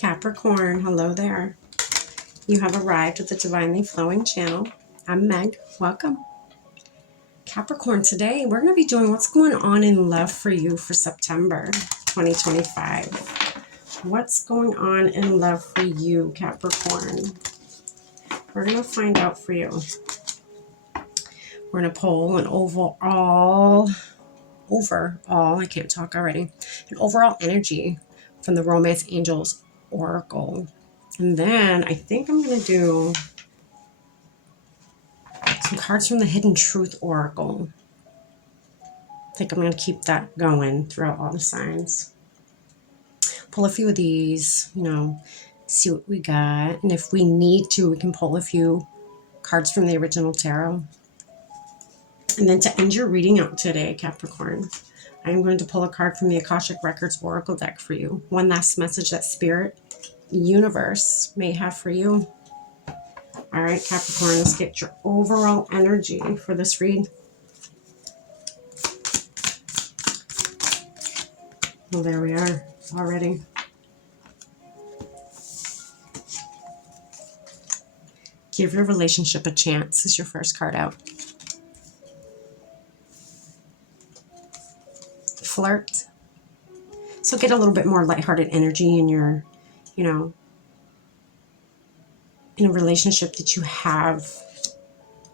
Capricorn, hello there. You have arrived at the Divinely Flowing channel. I'm Meg. Welcome. Capricorn, today we're going to be doing what's going on in love for you for September 2025. What's going on in love for you, Capricorn? We're going to find out for you. We're going to pull an overall, I can't talk already, an overall energy from the Romance Angels Oracle. And then I think I'm going to do some cards from the Hidden Truth Oracle. I think I'm going to keep that going throughout all the signs. Pull a few of these, see what we got. And if we need to, we can pull a few cards from the original tarot. And then to end your reading out today, Capricorn, I am going to pull a card from the Akashic Records Oracle deck for you. One last message that Spirit, Universe may have for you. All right, Capricorn, let's get your overall energy for this read. Well, there we are already. Give your relationship a chance is your first card out. Flirt. So get a little bit more lighthearted energy in your, in a relationship that you have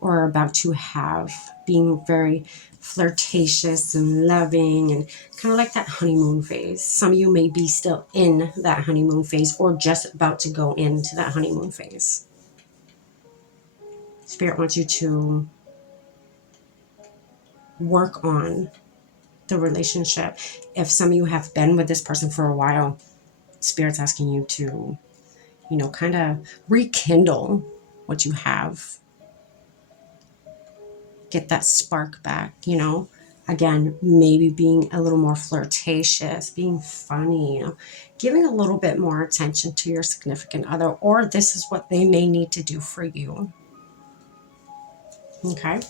or are about to have. Being very flirtatious and loving and kind of like that honeymoon phase. Some of you may be still in that honeymoon phase or just about to go into that honeymoon phase. Spirit wants you to work on the relationship. If some of you have been with this person for a while, Spirit's asking you to, kind of rekindle what you have. Get that spark back, Again, maybe being a little more flirtatious, being funny, giving a little bit more attention to your significant other, or this is what they may need to do for you. Okay.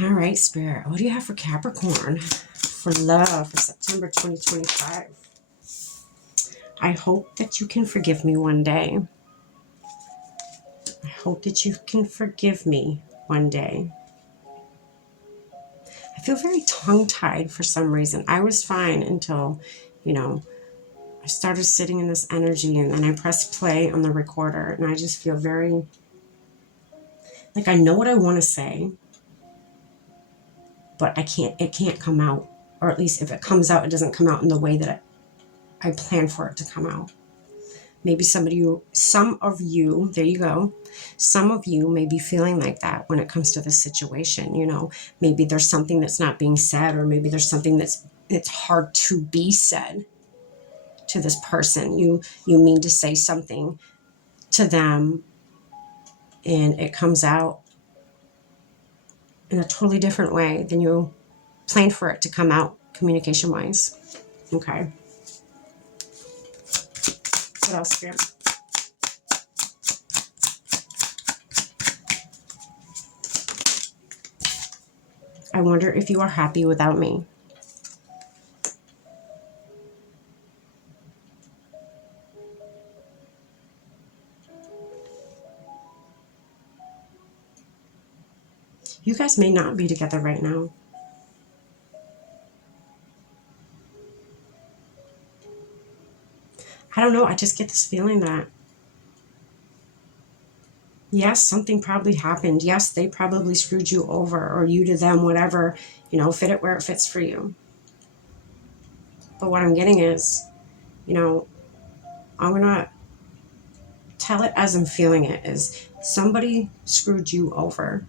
All right, Spirit, what do you have for Capricorn for love for September 2025? I hope that you can forgive me one day. I hope that you can forgive me one day. I feel very tongue-tied for some reason. I was fine until, I started sitting in this energy and then I pressed play on the recorder and I just feel very, like I know what I want to say, but it can't come out. Or at least if it comes out, it doesn't come out in the way that I planned for it to come out. Maybe some of you, there you go. Some of you may be feeling like that when it comes to this situation. Maybe there's something that's not being said, or maybe there's something it's hard to be said to this person. You mean to say something to them and it comes out in a totally different way than you planned for it to come out communication wise. Okay. What else, Spirit? I wonder if you are happy without me. You guys may not be together right now. I don't know. I just get this feeling that, yes, something probably happened. Yes, they probably screwed you over, or you to them, whatever, fit it where it fits for you. But what I'm getting is, I'm going to tell it as I'm feeling it, is somebody screwed you over.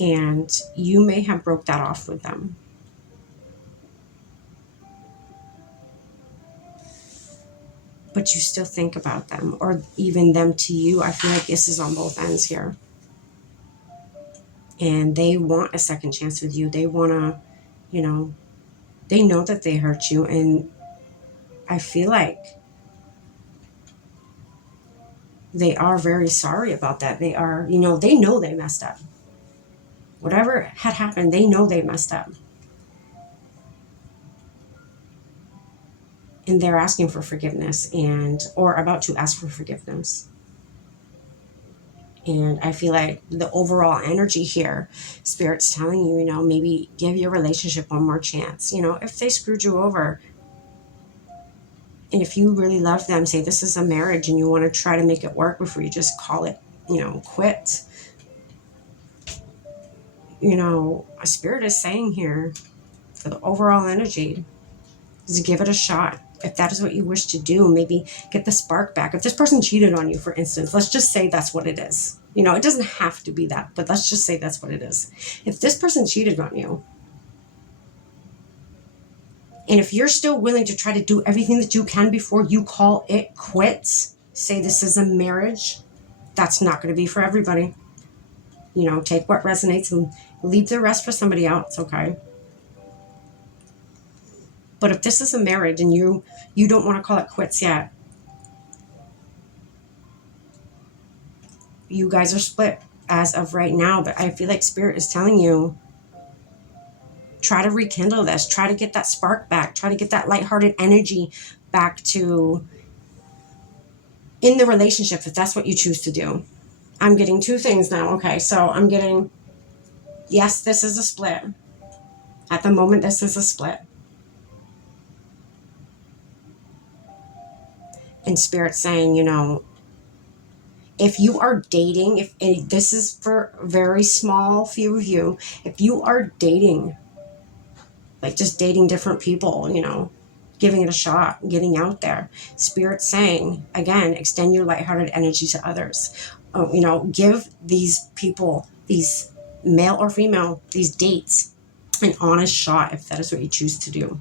And you may have broke that off with them. But you still think about them, or even them to you. I feel like this is on both ends here. And they want a second chance with you. They want to, they know that they hurt you. And I feel like they are very sorry about that. They are, they know they messed up. Whatever had happened, they know they messed up. and they're asking for forgiveness or about to ask for forgiveness. And I feel like the overall energy here, Spirit's telling you, maybe give your relationship one more chance. If they screwed you over, and if you really love them, say this is a marriage and you want to try to make it work before you just call it, quit. A Spirit is saying here, for the overall energy, is give it a shot. If that is what you wish to do, maybe get the spark back. If this person cheated on you, for instance, let's just say that's what it is. It doesn't have to be that, but let's just say that's what it is. If this person cheated on you, and if you're still willing to try to do everything that you can before you call it quits, say this is a marriage, that's not going to be for everybody. Take what resonates and leave the rest for somebody else, okay? But if this is a marriage and you don't want to call it quits yet, you guys are split as of right now, but I feel like Spirit is telling you, try to rekindle this, try to get that spark back, try to get that lighthearted energy back to in the relationship, if that's what you choose to do. I'm getting two things now. Okay, so I'm getting, yes, this is a split. At the moment, this is a split. And Spirit saying, if you are dating, and this is for a very small few of you, if you are dating, like just dating different people, giving it a shot, getting out there, Spirit saying, again, extend your lighthearted energy to others. Give these people, these male or female, these dates, an honest shot if that is what you choose to do.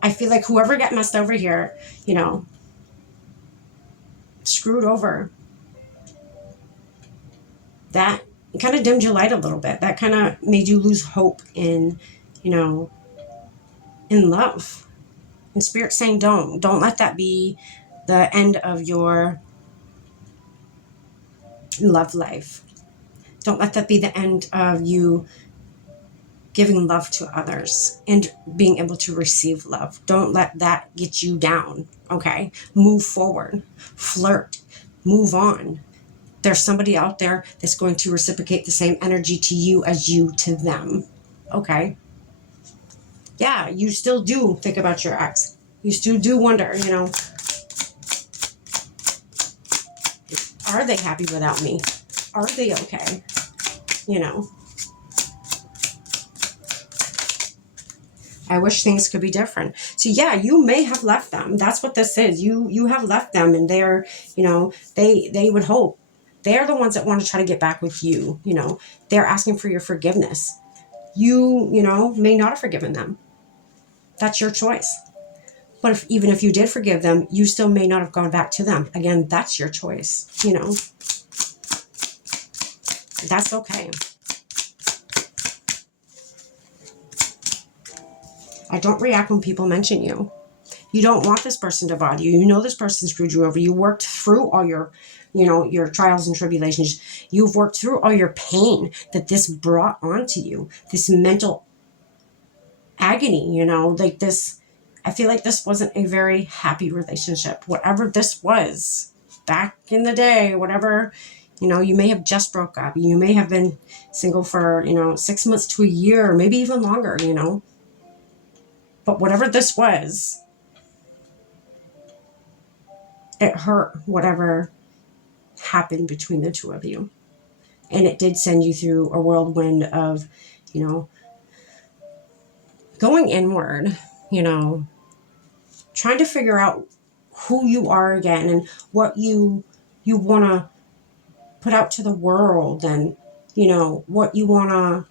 I feel like whoever got messed over here, screwed over, that kind of dimmed your light a little bit. That kind of made you lose hope in love. And Spirit saying, don't let that be the end of your love life. Don't let that be the end of you giving love to others and being able to receive love. Don't let that get you down, okay? Move forward, flirt, move on. There's somebody out there that's going to reciprocate the same energy to you as you to them, okay? Yeah, you still do think about your ex. You still do wonder, are they happy without me? Are they okay? I wish things could be different. So yeah, you may have left them. That's what this is. You have left them, and they're, they would hope. They're the ones that want to try to get back with you. They're asking for your forgiveness. You may not have forgiven them. That's your choice. But even if you did forgive them, you still may not have gone back to them. Again, that's your choice. That's okay. I don't react when people mention you. You don't want this person to bother you. You know this person screwed you over. You worked through all your, your trials and tribulations. You've worked through all your pain that this brought onto you. This mental agony, like this. I feel like this wasn't a very happy relationship. Whatever this was back in the day, whatever, you may have just broke up. You may have been single for, 6 months to a year, maybe even longer, But whatever this was, it hurt, whatever happened between the two of you. And it did send you through a whirlwind of, going inward, trying to figure out who you are again and what you want to put out to the world, and, what you want to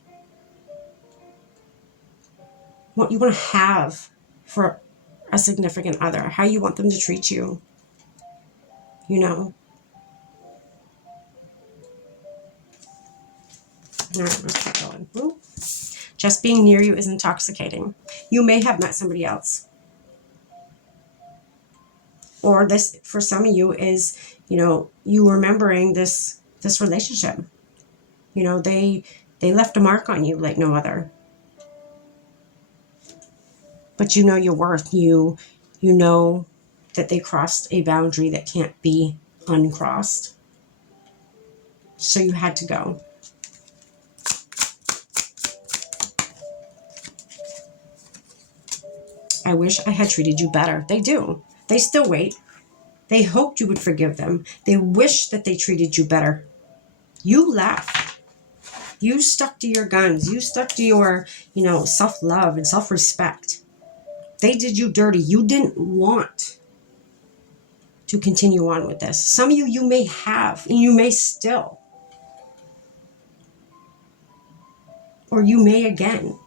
have for a significant other, how you want them to treat you, All right, let's keep going. Ooh. Just being near you is intoxicating. You may have met somebody else. Or this, for some of you, is, you remembering this relationship. They left a mark on you like no other. But you know your worth. You know that they crossed a boundary that can't be uncrossed. So you had to go. I wish I had treated you better. They do. They still wait. They hoped you would forgive them. They wish that they treated you better. You left. You stuck to your guns. You stuck to your, self-love and self-respect. They did you dirty. You didn't want to continue on with this. Some of you may have, and you may still. Or you may again,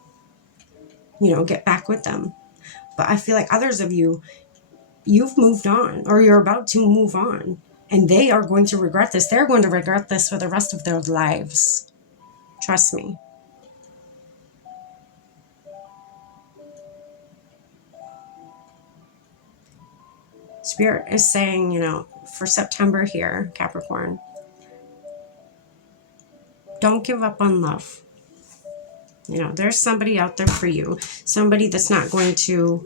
get back with them. But I feel like others of you, you've moved on, or you're about to move on. And they are going to regret this. They're going to regret this for the rest of their lives. Trust me. Spirit is saying, for September here, Capricorn, don't give up on love. There's somebody out there for you. Somebody that's not going to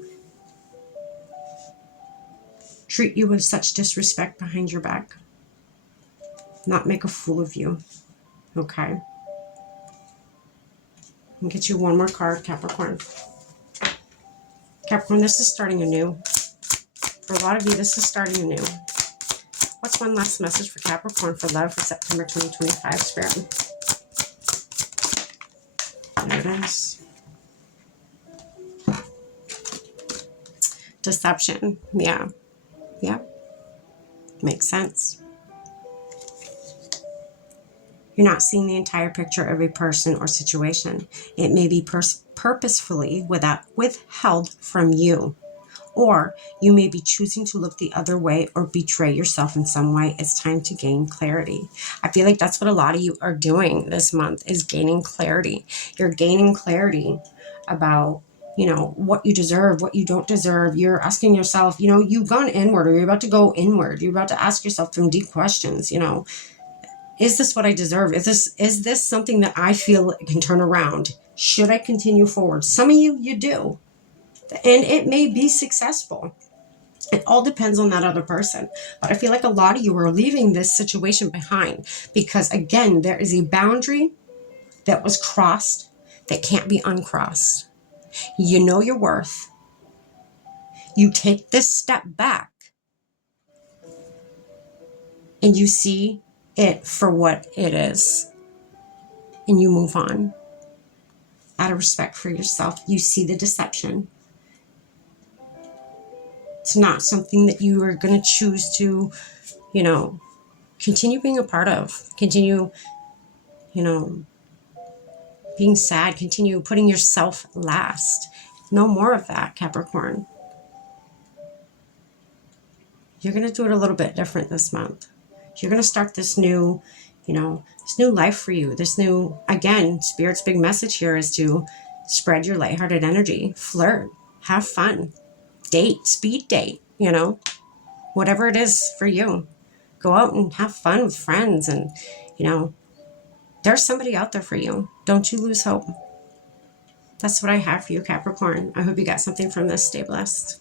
treat you with such disrespect behind your back. Not make a fool of you. Okay? I'll get you one more card, Capricorn. Capricorn, this is starting anew. For a lot of you, this is starting anew. What's one last message for Capricorn for love for September 2025, Spirit? There it is. Deception. Yeah. Makes sense. You're not seeing the entire picture of a person or situation. It may be purposefully withheld from you. Or you may be choosing to look the other way or betray yourself in some way. It's time to gain clarity. I feel like that's what a lot of you are doing this month, is gaining clarity. You're gaining clarity about, what you deserve, what you don't deserve. You're asking yourself, you've gone inward, or you're about to go inward. You're about to ask yourself some deep questions, Is this what I deserve? Is this something that I feel can turn around? Should I continue forward? Some of you do. And it may be successful. It all depends on that other person. But I feel like a lot of you are leaving this situation behind because, again, there is a boundary that was crossed that can't be uncrossed. You know your worth. You take this step back and you see it for what it is. And you move on. Out of respect for yourself, you see the deception. It's not something that you are going to choose to, continue being a part of. Continue, being sad. Continue putting yourself last. No more of that, Capricorn. You're going to do it a little bit different this month. You're going to start this new, this new life for you. This new, again, Spirit's big message here is to spread your lighthearted energy. Flirt. Have fun. Date. Speed date, whatever it is for you. Go out and have fun with friends and, there's somebody out there for you. Don't you lose hope. That's what I have for you, Capricorn. I hope you got something from this. Stay blessed.